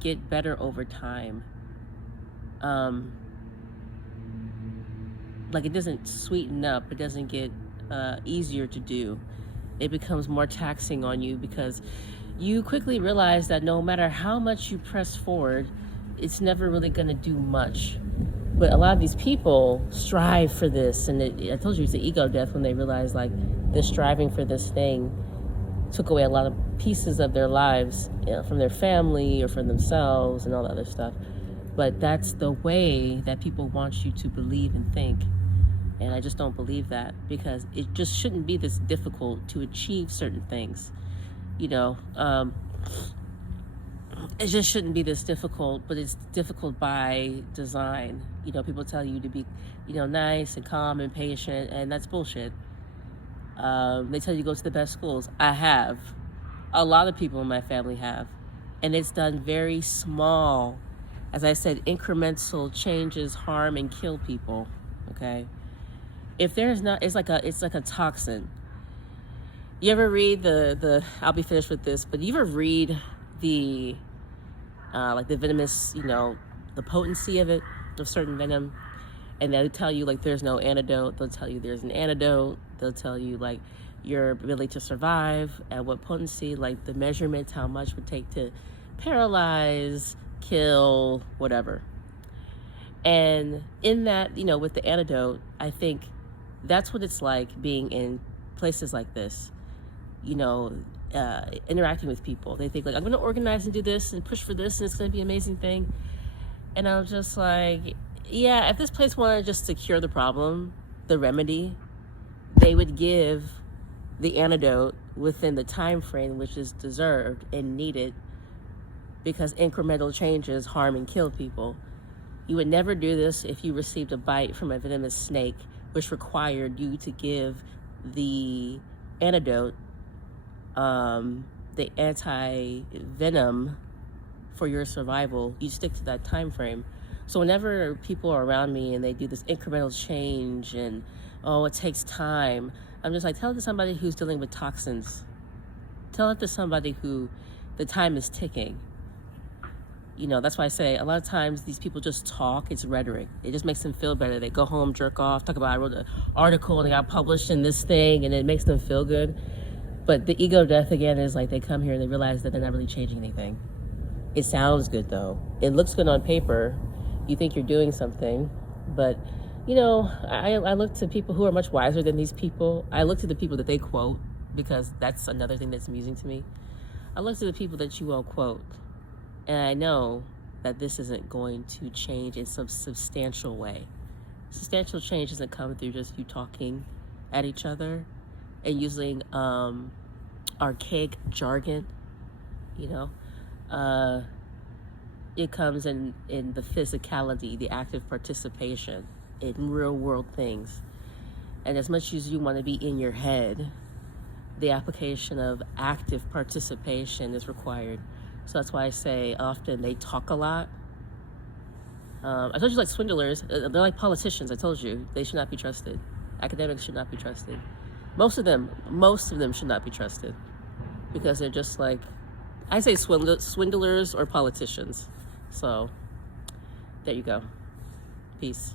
Get better over time. Um, like it doesn't sweeten up. It doesn't get easier to do. It becomes more taxing on you because you quickly realize that no matter how much you press forward, it's never really going to do much. But a lot of these people strive for this, and I told you it's the ego death when they realize like this striving for this thing took away a lot of pieces of their lives, from their family or from themselves and all the other stuff. But that's the way that people want you to believe and think. And I just don't believe that, because it just shouldn't be this difficult to achieve certain things. It just shouldn't be this difficult, but it's difficult by design. People tell you to be, nice and calm and patient, and that's bullshit. They tell you to go to the best schools. I have. A lot of people in my family have. And it's done very small. As I said, incremental changes harm and kill people. Okay? If there's not, it's like a toxin. You ever read the I'll be finished with this, but you ever read the like the venomous, the potency of certain venom, and they'll tell you like there's no antidote. They'll tell you there's an antidote. They'll tell you like your ability to survive, at what potency, like the measurements, how much would take to paralyze, kill, whatever. And in that, with the antidote, I think that's what it's like being in places like this, interacting with people. They think like, I'm going to organize and do this and push for this, and it's going to be an amazing thing. And I'm just like, yeah, if this place wanted just to cure the problem, the remedy, they would give the antidote within the time frame which is deserved and needed, because incremental changes harm and kill people. You would never do this if you received a bite from a venomous snake, which required you to give the antidote, the anti-venom for your survival. You stick to that time frame. So whenever people are around me and they do this incremental change and, oh, it takes time, I'm just like, tell it to somebody who's dealing with toxins. Tell it to somebody who the time is ticking. That's why I say a lot of times these people just talk. It's rhetoric. It just makes them feel better. They go home, jerk off, talk about, I wrote an article and it got published in this thing, and it makes them feel good. But the ego death, again, is like they come here and they realize that they're not really changing anything. It sounds good, though. It looks good on paper. You think you're doing something. But, I look to people who are much wiser than these people. I look to the people that they quote, because that's another thing that's amusing to me. I look to the people that you all quote. And I know that this isn't going to change in some substantial way. Substantial change doesn't come through just you talking at each other and using archaic jargon. It comes in the physicality, the active participation in real world things. And as much as you want to be in your head, the application of active participation is required. So that's why I say often they talk a lot. I told you, like swindlers, they're like politicians. I told you they should not be trusted. Academics should not be trusted. Most of them should not be trusted, because they're just like, I say swindlers or politicians. So there you go. Peace.